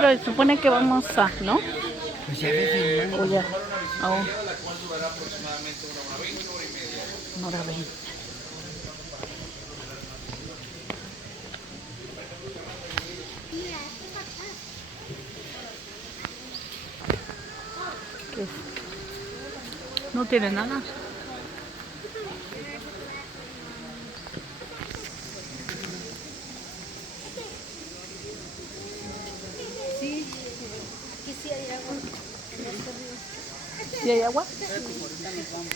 Pero supone que vamos a, ¿no? Pues ya ves, O ya. Oh, La cual durará aproximadamente una hora 20, una hora y media. no la ven. ¿Qué es? No tiene nada. Sí, aquí sí hay agua. En este río. ¿Sí hay agua? ahorita nos vamos.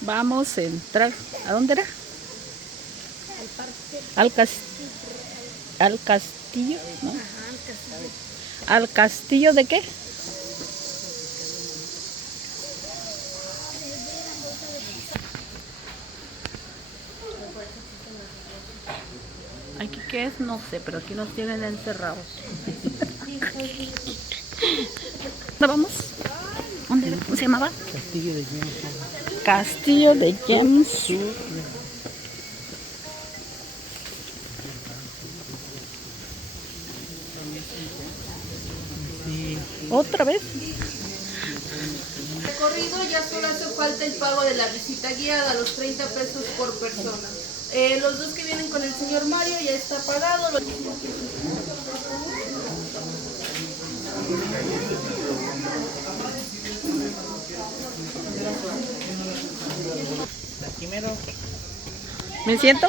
Vamos a entrar. ¿A dónde era? Al parque. Al castillo, ¿no? Ajá, al castillo. ¿Al castillo de qué? Aquí qué es, no sé, pero aquí nos tienen encerrados. ¿Dónde vamos? ¿Dónde era? ¿Cómo se llamaba? Castillo de Jamestown. Castillo de James. Sur. Sí. ¿Otra vez? Recorrido ya solo hace falta el pago de la visita guiada, los 30 pesos por persona. Los dos que vienen con el señor Mario ya está pagado. Primero. ¿Me siento?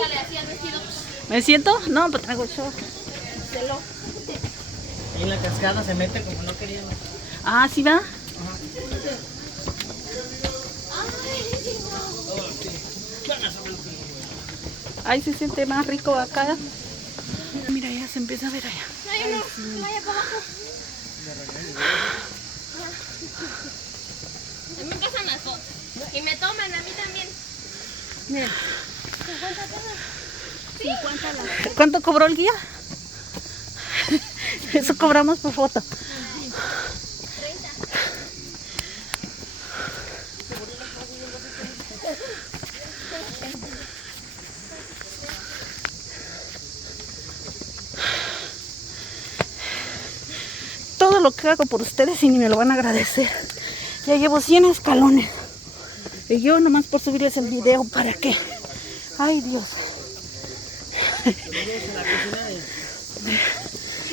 ¿Me siento? No, pues traigo short. Ahí en la cascada se mete como no quería. Ah, ¿sí va? Ahí se siente más rico acá. Mira, ya se empieza a ver allá. No, vaya para abajo. A mí me pasan las fotos. Y me toman, a mí también. Mira. 50 pesos. 50 las. ¿Cuánto cobró el guía? Eso cobramos por foto. 30. Todo lo que hago por ustedes y ni me lo van a agradecer. Ya llevo 100 escalones. Y yo nomás por subirles el video, ¿para qué? Ay, Dios.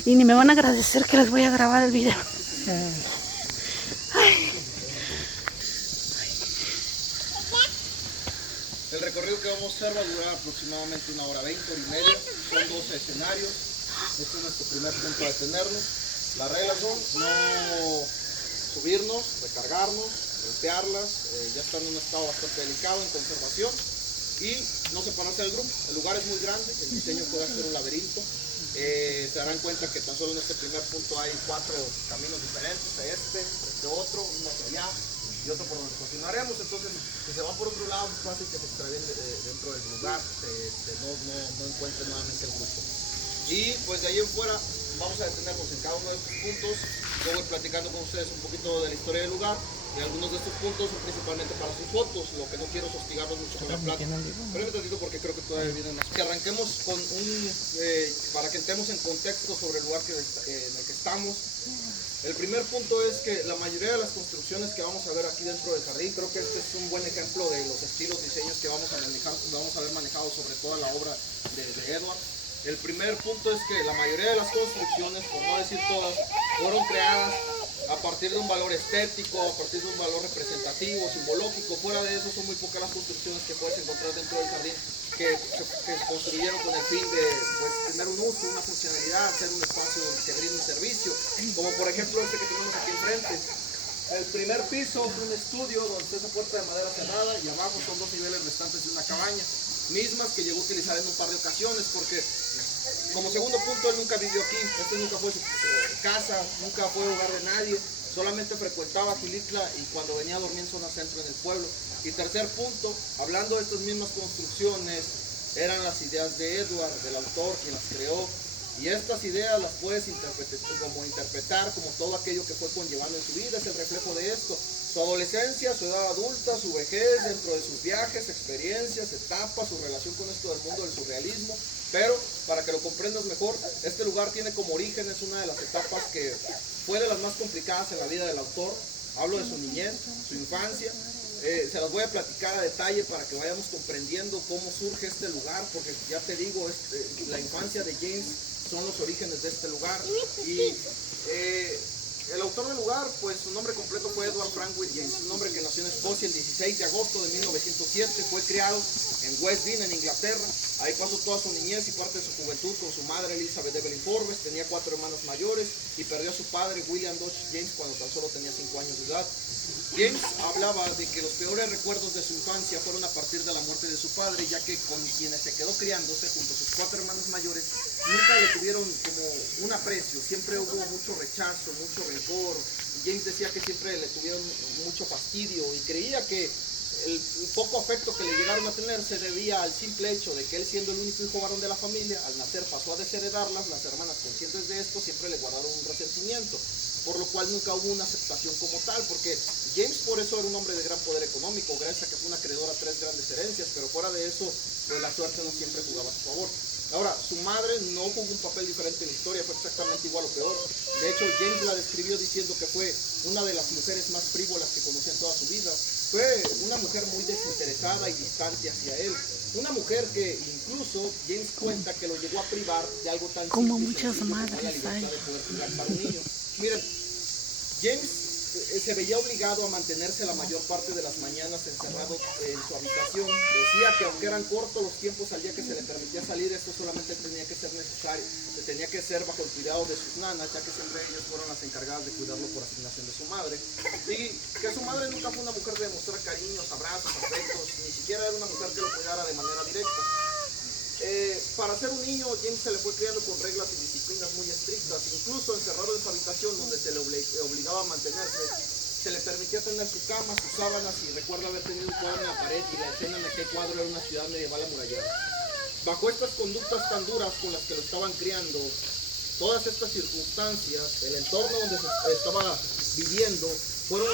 Y ni me van a agradecer que les voy a grabar el video. Ay. El recorrido que vamos a hacer va a durar aproximadamente una hora 20, hora y media. Son 12 escenarios. Este es nuestro primer punto a detenernos. Las reglas son no subirnos, recargarnos, golpearlas. Ya están en un estado bastante delicado en conservación. Y no separarse del grupo. El lugar es muy grande, el diseño puede ser un laberinto. Se darán cuenta que tan solo en este primer punto hay 4 caminos diferentes, este otro, uno hacia allá y otro por donde continuaremos. Entonces, si se van por otro lado, es fácil que se extravíen dentro del lugar, no encuentren nuevamente el grupo. Y pues de ahí en fuera vamos a detenernos en cada uno de estos puntos. Yo voy platicando con ustedes un poquito de la historia del lugar. Y algunos de estos puntos son principalmente para sus fotos, lo que no quiero es hostigarlos mucho con la plática. Pero un tantito porque creo que todavía vienen más. Que arranquemos con para que entremos en contexto sobre el lugar en el que estamos. El primer punto es que la mayoría de las construcciones que vamos a ver aquí dentro del jardín, creo que este es un buen ejemplo de los estilos, diseños que vamos a haber manejado sobre toda la obra de Edward. El primer punto es que la mayoría de las construcciones, por no decir todas, fueron creadas a partir de un valor estético, a partir de un valor representativo, simbológico. Fuera de eso son muy pocas las construcciones que puedes encontrar dentro del jardín que se construyeron con el fin de pues, tener un uso, una funcionalidad, ser un espacio que brinde un servicio, como por ejemplo este que tenemos aquí enfrente. El primer piso es un estudio donde está esa puerta de madera cerrada y abajo son 2 niveles restantes de una cabaña, mismas que llegó a utilizar en un par de ocasiones porque como segundo punto él nunca vivió aquí, este nunca fue su casa, nunca fue hogar de nadie, solamente frecuentaba Gilitla y cuando venía a dormir en zona centro en el pueblo. Y tercer punto, hablando de estas mismas construcciones, eran las ideas de Edward, del autor, quien las creó. Y estas ideas las puedes interpretar como todo aquello que fue conllevando en su vida, es el reflejo de esto. Su adolescencia, su edad adulta, su vejez, dentro de sus viajes, experiencias, etapas, su relación con esto del mundo del surrealismo. Pero, para que lo comprendas mejor, este lugar tiene como origen, es una de las etapas que fue de las más complicadas en la vida del autor. Hablo de su niñez, su infancia. Se las voy a platicar a detalle para que vayamos comprendiendo cómo surge este lugar, porque ya te digo, la infancia de James son los orígenes de este lugar. Y el autor del lugar, pues su nombre completo fue Edward Frank Whit James, un hombre que nació en Escocia el 16 de agosto de 1907, fue criado en West Dean, en Inglaterra. Ahí pasó toda su niñez y parte de su juventud con su madre Elizabeth Evelyn Forbes. Tenía 4 hermanos mayores y perdió a su padre William Dodge James cuando tan solo tenía 5 años de edad. James hablaba de que los peores recuerdos de su infancia fueron a partir de la muerte de su padre, ya que con quienes se quedó criándose junto a sus 4 hermanos mayores nunca le tuvieron como un aprecio, siempre hubo mucho rechazo, mucho rencor. James decía que siempre le tuvieron mucho fastidio y creía que el poco afecto que le llegaron a tener se debía al simple hecho de que él, siendo el único hijo varón de la familia, al nacer pasó a desheredarlas. Las hermanas, conscientes de esto, siempre le guardaron un resentimiento, por lo cual nunca hubo una aceptación como tal, porque James por eso era un hombre de gran poder económico, gracias a que fue un acreedor a 3 grandes herencias, pero fuera de eso, pues la suerte no siempre jugaba a su favor. Ahora, su madre no jugó un papel diferente en la historia, fue exactamente igual o peor. De hecho, James la describió diciendo que fue una de las mujeres más frívolas que conocía en toda su vida. Fue una mujer muy desinteresada y distante hacia él. Una mujer que incluso James cuenta que lo llegó a privar de algo tan como simple y muchas sencillo como madres la libertad hay. de poder jugar para un niño. Miren, James se veía obligado a mantenerse la mayor parte de las mañanas encerrado en su habitación. Decía que aunque eran cortos los tiempos al día que se le permitía salir, esto solamente tenía que ser necesario, tenía que ser bajo el cuidado de sus nanas, ya que siempre ellas fueron las encargadas de cuidarlo por asignación de su madre. Y que su madre nunca fue una mujer de demostrar cariños, abrazos, afectos, ni siquiera era una mujer que lo cuidara de manera directa. Para ser un niño, James se le fue criando con reglas y disciplinas muy estrictas. Incluso encerrado en su habitación, donde se le obligaba a mantenerse, se le permitía tener su cama, sus sábanas, y recuerdo haber tenido un cuadro en la pared, y la escena en aquel cuadro era una ciudad medieval amurallada. Bajo estas conductas tan duras con las que lo estaban criando, todas estas circunstancias, el entorno donde se estaba viviendo, fue lo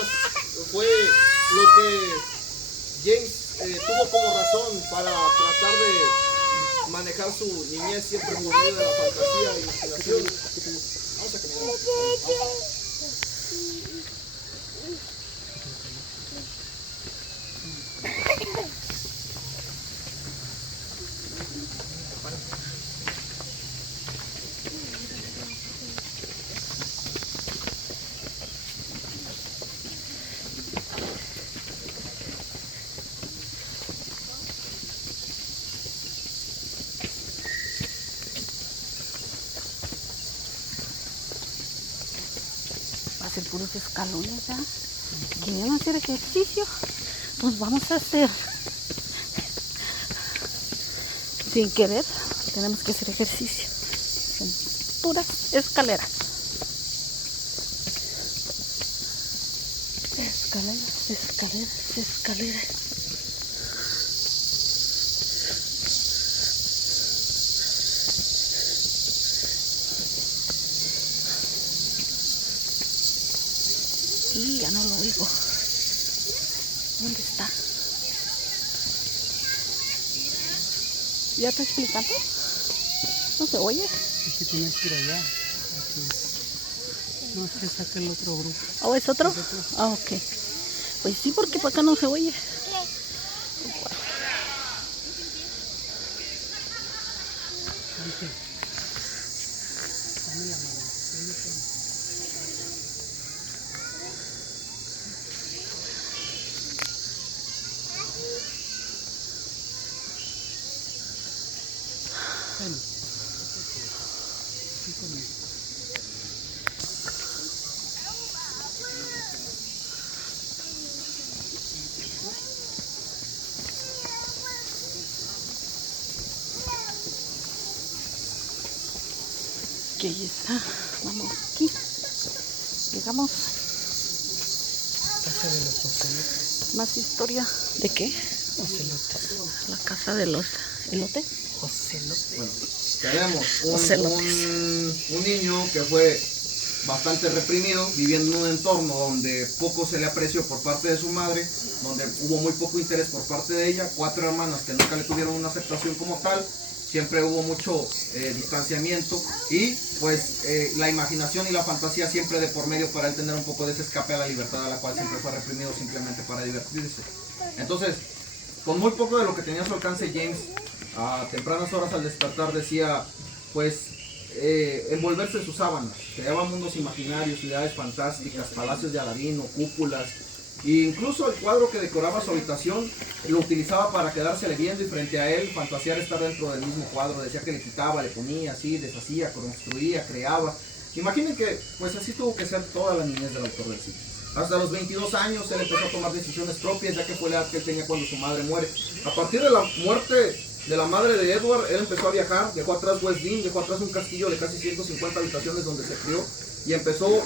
que James tuvo como razón para tratar de manejar su niñez siempre por medio de la fantasía y la imaginación. Vamos a caminar. Va a ser puros escalones, ¿ya? Queremos hacer ejercicio, pues vamos a hacer. Sin querer, tenemos que hacer ejercicio. Son puras escaleras. Escaleras, escaleras, escaleras. Y ya no lo oigo. ¿Dónde está? ¿Ya está explicando? ¿No se oye? Es que tienes que ir allá. Aquí. No, es que saca el otro grupo. ¿O es otro? Ah, ok. Pues sí, porque para acá no se oye. Dame la mano. Ven. Sí, conmigo. Que ahí está. Vamos aquí. Llegamos. Casa de los ocelotes. Más historia. ¿De qué? Ocelotes. La casa de los elotes. Ocelotes. tenemos Ocelotes. un niño que fue bastante reprimido, viviendo en un entorno donde poco se le apreció por parte de su madre, donde hubo muy poco interés por parte de ella, 4 hermanas que nunca le tuvieron una aceptación como tal, siempre hubo mucho distanciamiento y pues la imaginación y la fantasía siempre de por medio para él tener un poco de ese escape a la libertad a la cual siempre fue reprimido simplemente para divertirse. Entonces, con muy poco de lo que tenía a su alcance, James a tempranas horas al despertar decía, pues, envolverse en sus sábanas, creaba mundos imaginarios, ciudades fantásticas, palacios de Aladino, cúpulas, e incluso el cuadro que decoraba su habitación lo utilizaba para quedársele viendo y frente a él fantasear estar dentro del mismo cuadro. Decía que le quitaba, le ponía así, deshacía, construía, creaba. Imaginen que pues así tuvo que ser toda la niñez del autor del sitio. Hasta los 22 años él empezó a tomar decisiones propias, ya que fue la edad que él tenía cuando su madre muere. A partir de la muerte de la madre de Edward, él empezó a viajar, dejó atrás West Dean, dejó atrás un castillo de casi 150 habitaciones donde se crió y empezó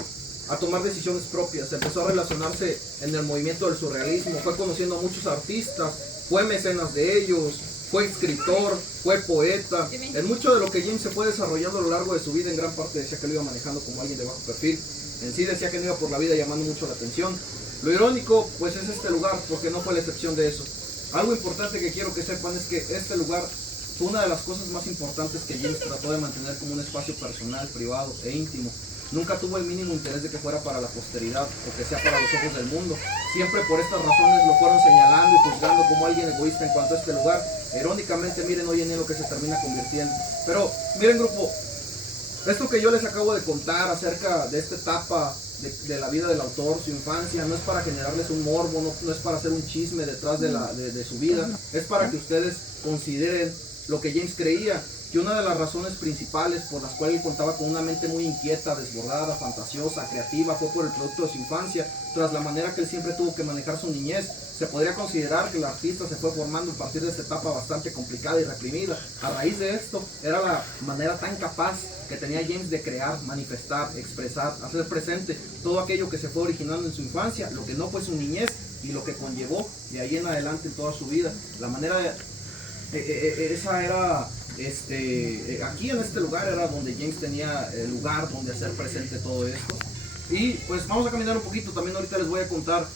a tomar decisiones propias, empezó a relacionarse en el movimiento del surrealismo, fue conociendo a muchos artistas, fue mecenas de ellos, fue escritor, fue poeta. En mucho de lo que James se fue desarrollando a lo largo de su vida, en gran parte decía que lo iba manejando como alguien de bajo perfil, en sí decía que no iba por la vida llamando mucho la atención. Lo irónico pues es este lugar, porque no fue la excepción de eso. Algo importante que quiero que sepan es que este lugar fue una de las cosas más importantes que James trató de mantener como un espacio personal, privado e íntimo. Nunca tuvo el mínimo interés de que fuera para la posteridad o que sea para los ojos del mundo. Siempre por estas razones lo fueron señalando y juzgando como alguien egoísta en cuanto a este lugar. Irónicamente, miren hoy en día lo que se termina convirtiendo. Pero miren, grupo, esto que yo les acabo de contar acerca de esta etapa de la vida del autor, su infancia, no es para generarles un morbo, no es para hacer un chisme detrás de su vida, es para que ustedes consideren lo que James creía, que una de las razones principales por las cuales él contaba con una mente muy inquieta, desbordada, fantasiosa, creativa, fue por el producto de su infancia, tras la manera que él siempre tuvo que manejar su niñez. Se podría considerar que el artista se fue formando a partir de esta etapa bastante complicada y reprimida. A raíz de esto, era la manera tan capaz que tenía James de crear, manifestar, expresar, hacer presente todo aquello que se fue originando en su infancia, lo que no fue su niñez y lo que conllevó de ahí en adelante toda su vida. La manera esa era... aquí en este lugar era donde James tenía el lugar donde hacer presente todo esto. Y pues vamos a caminar un poquito. También ahorita les voy a contar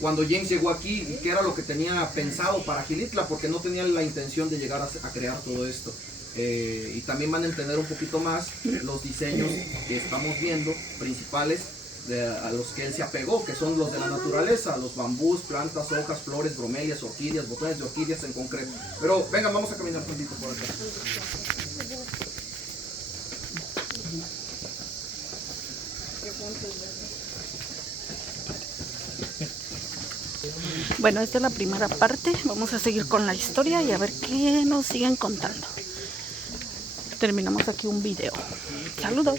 cuando James llegó aquí y qué era lo que tenía pensado para Xilitla, porque no tenía la intención de llegar a crear todo esto. Y también van a entender un poquito más los diseños que estamos viendo principales a los que él se apegó, que son los de la naturaleza, los bambús, plantas, hojas, flores, bromelias, orquídeas, botones de orquídeas en concreto. Pero vengan, vamos a caminar un poquito por acá. Bueno, esta es la primera parte. Vamos a seguir con la historia y a ver qué nos siguen contando. Terminamos aquí un video. Saludos.